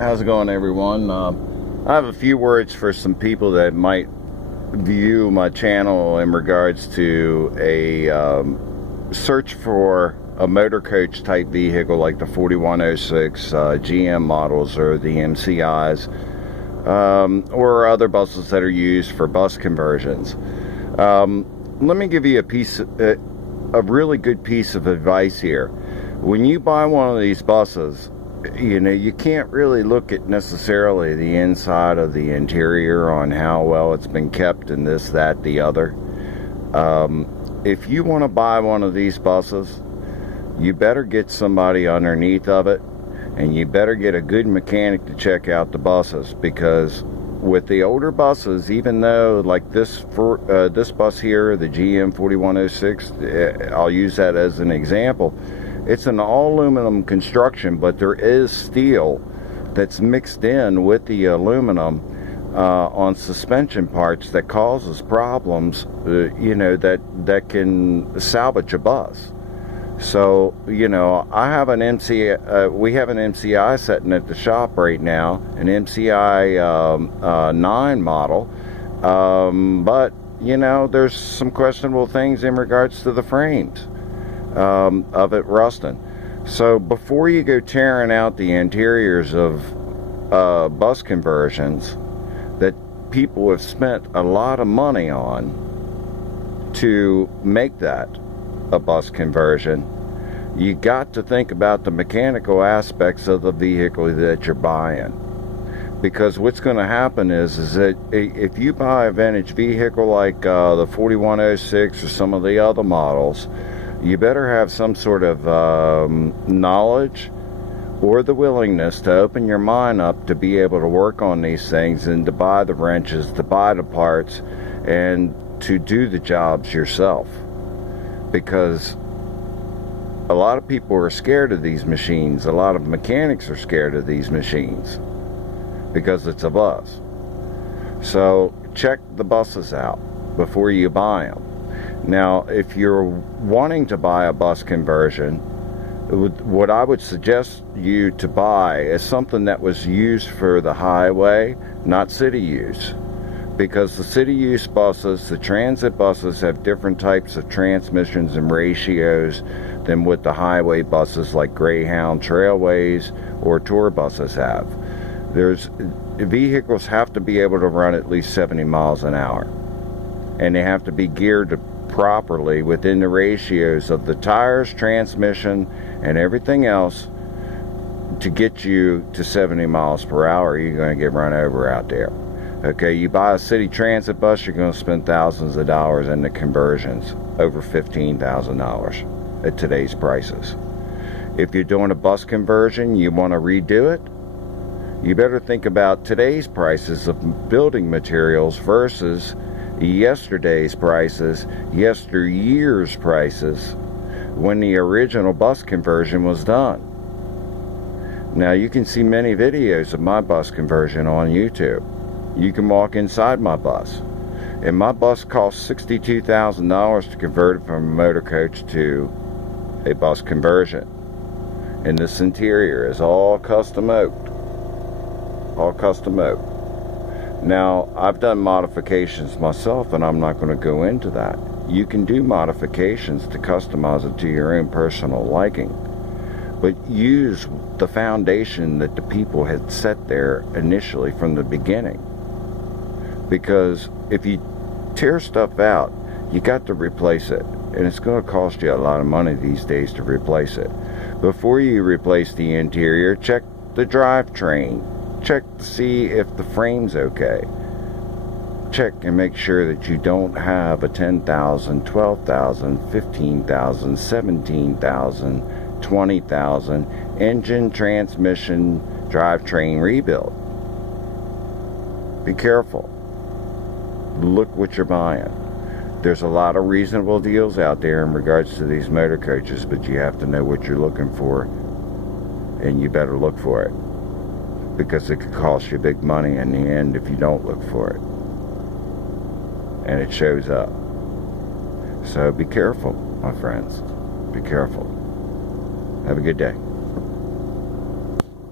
How's it going, everyone? I have a few words for some people that might view my channel in regards to a search for a motor coach type vehicle like the 4106 GM models or the MCIs, or other buses that are used for bus conversions. Let me give you a really good piece of advice here. When you buy one of these buses, you can't really look at necessarily the inside of the interior on how well it's been kept and this, that, the other. If you want to buy one of these buses, you better get somebody underneath of it, and you better get a good mechanic to check out the buses, because with the older buses, even though like this bus here, the GM 4106, I'll use that as an example. It's an all aluminum construction, but there is steel that's mixed in with the aluminum on suspension parts that causes problems, that can salvage a bus. So, I have an we have an MCI sitting at the shop right now, an MCI 9 model, but, there's some questionable things in regards to the frames of it rusting. So before you go tearing out the interiors of bus conversions that people have spent a lot of money on to make that a bus conversion, you got to think about the mechanical aspects of the vehicle that you're buying. Because what's going to happen is that if you buy a vintage vehicle like the 4106 or some of the other models, you better have some sort of knowledge or the willingness to open your mind up to be able to work on these things and to buy the wrenches, to buy the parts, and to do the jobs yourself. Because a lot of people are scared of these machines. A lot of mechanics are scared of these machines because it's a bus. So check the buses out before you buy them. Now, if you're wanting to buy a bus conversion, what I would suggest you to buy is something that was used for the highway, not city use. Because the city use buses, the transit buses, have different types of transmissions and ratios than what the highway buses like Greyhound, Trailways, or tour buses have. Vehicles have to be able to run at least 70 miles an hour. And they have to be geared properly within the ratios of the tires, transmission, and everything else to get you to 70 miles per hour. You're going to get run over out there. Okay, you buy a city transit bus, you're going to spend thousands of dollars in the conversions, over $15,000 at today's prices. If you're doing a bus conversion, you want to redo it, you better think about today's prices of building materials versus yesterday's prices, yesteryear's prices, when the original bus conversion was done. Now, you can see many videos of my bus conversion on YouTube. You can walk inside my bus, and my bus cost $62,000 to convert it from a motor coach to a bus conversion. And this interior is all custom oaked. All custom oaked. Now, I've done modifications myself, and I'm not going to go into that. You can do modifications to customize it to your own personal liking, but use the foundation that the people had set there initially from the beginning. Because if you tear stuff out, you got to replace it, and it's going to cost you a lot of money these days to replace it. Before you replace the interior, check the drivetrain. Check to see if the frame's okay. Check and make sure that you don't have a $10,000, $12,000, $15,000, $17,000, $20,000 engine, transmission, drivetrain rebuild. Be careful. Look what you're buying. There's a lot of reasonable deals out there in regards to these motor coaches, but you have to know what you're looking for, and you better look for it. Because it could cost you big money in the end if you don't look for it. And it shows up. So be careful, my friends. Be careful. Have a good day.